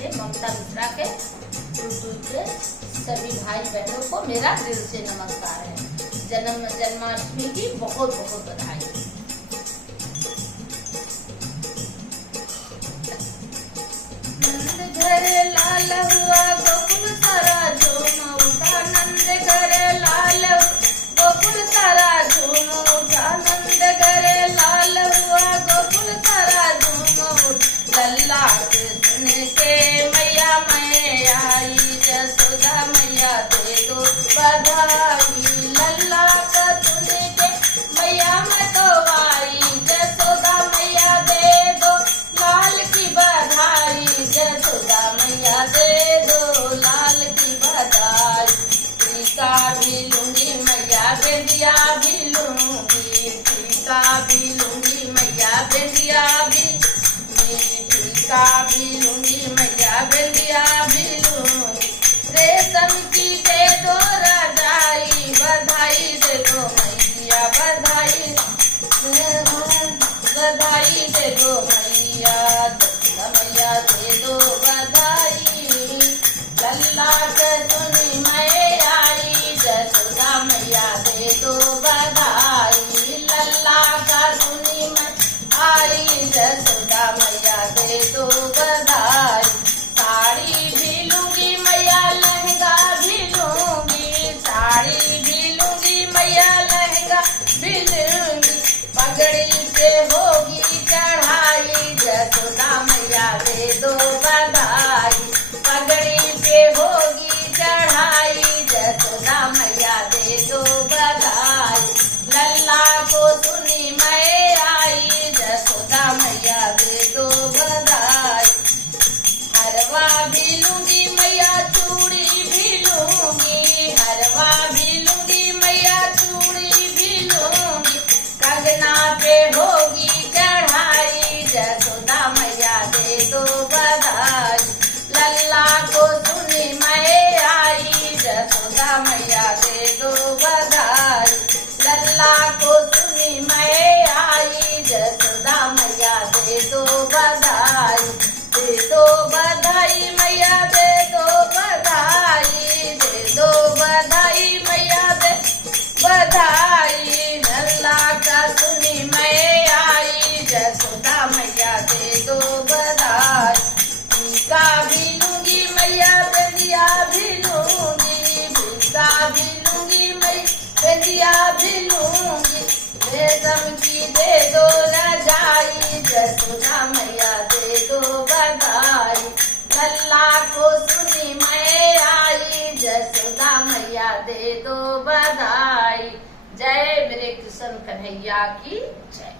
से ममता मिश्रा के यूट्यूब के सभी भाई बहनों को मेरा दिल से नमस्कार है। जन्माष्टमी की बहुत बहुत बधाई। नंद घर लाल हुआ गोकुल सारा झूम उठा, नंद घर लाल गोकुल सारा झूम उठा, नंद घर लाल हुआ गोकुल सारा झूम उठा। लल्ला के सुन के मैया मैं आई, जसोदा मैया दे दो बधाई। लल्ला का सुन के मैया मैं तो आई, जसोदा मैया दे दो लाल की बधाई, जसोदा मैया दे दो लाल की बधाई। टीका भी लूंगी मैया बेंदिया भी लूंगी, टीका भी लूंगी मैया बेंदिया भी, टीका भी लूंगी मैया बेंदिया भी लूंगी। रेशम की दे दो रजाई, बधाई दे दो मैया बधाई, बधाई दे दो मैया, जसोदा मैया दे दो बधाई। लल्ला के सुनी मैं आई, जसोदा मैया दे दो बधाई। लल्ला का सुनी मैं आई, जसोदा मैया दे दो बधाई। साड़ी भी लूंगी मैया लहंगा भी लूंगी, साड़ी भी लूंगी मैया लहंगा भी लूंगी। पगड़ी पे होगी चढ़ाई, जसोदा मैया दे दो बधाई। पगड़ी पे होगी चढ़ाई, जसोदा मैया दे दो बधाई। लल्ला को सुनी मैं आई, जसोदा मैया दे दो बधाई। हरवा भी लूंगी मैया चूड़ी भी लूंगी, हरवा भी लूंगी मैया चूड़ी भी लूंगी। कंगना पे होगी चढ़ाई, जसोदा मैया दे दो बधाई। लल्ला को सुनी मैं आई, जसोदा मैया दे दो बधाई। लल्ला को सुनी मैं आई, जसोदा मैया दे दो बधाई। दे दो बधाई मैया दे दो बधाई, दे दो बधाई मैया दे बधाई। लल्ला का सुनी मैं आई, जसोदा मैया दे दो बधाई। टीका भी लूंगी मैया बेंदिया भी लूंगी, टीका भी लूंगी मैं बेंदिया भी लूंगी। रेशम की दे दो रजाई, जसोदा मैया दे दो बधाई। लल्ला को सुनी मैं आई, जसोदा मैया दे दो बधाई। जय मेरे कृष्ण कन्हैया की जय।